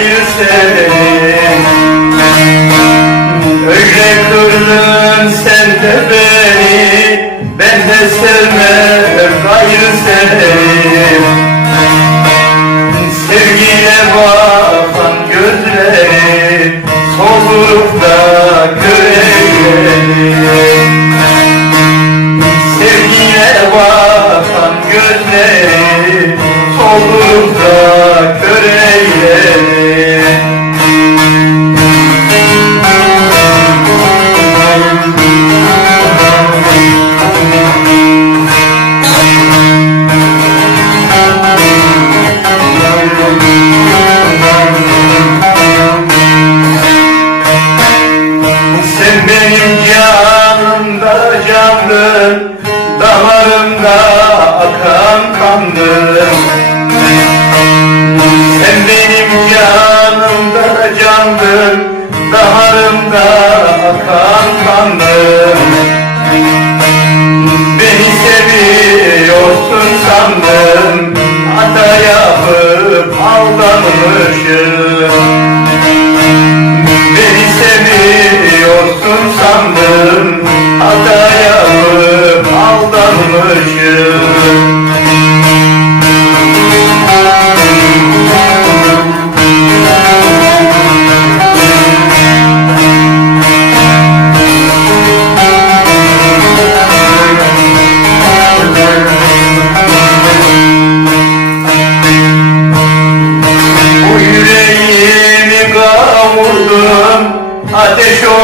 gayrı Öyle kırdın sen de beni Ben de sevmem. Kandın Sen benim canımda candın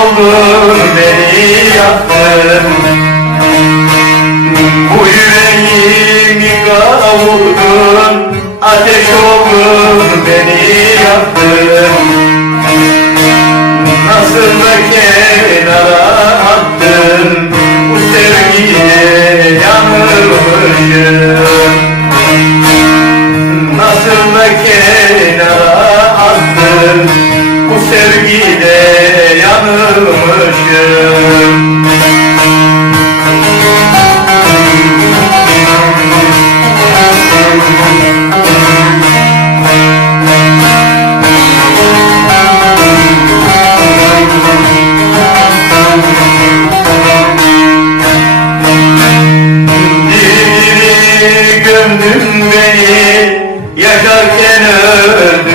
oldun beni yaktın. Bu yüreğimi kavurdun. Ateş oldun beni yaktın sevgide yanılmışım. Gömdün beni Yaşarken öldürdün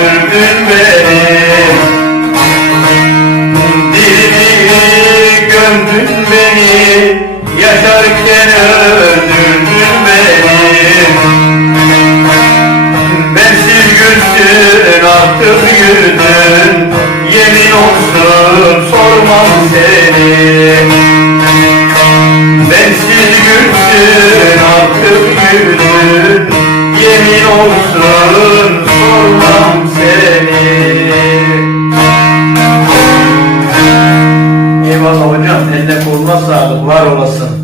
Yemin olsun sormam seni Eyvallah hocam eline koluna sağlık var olasın.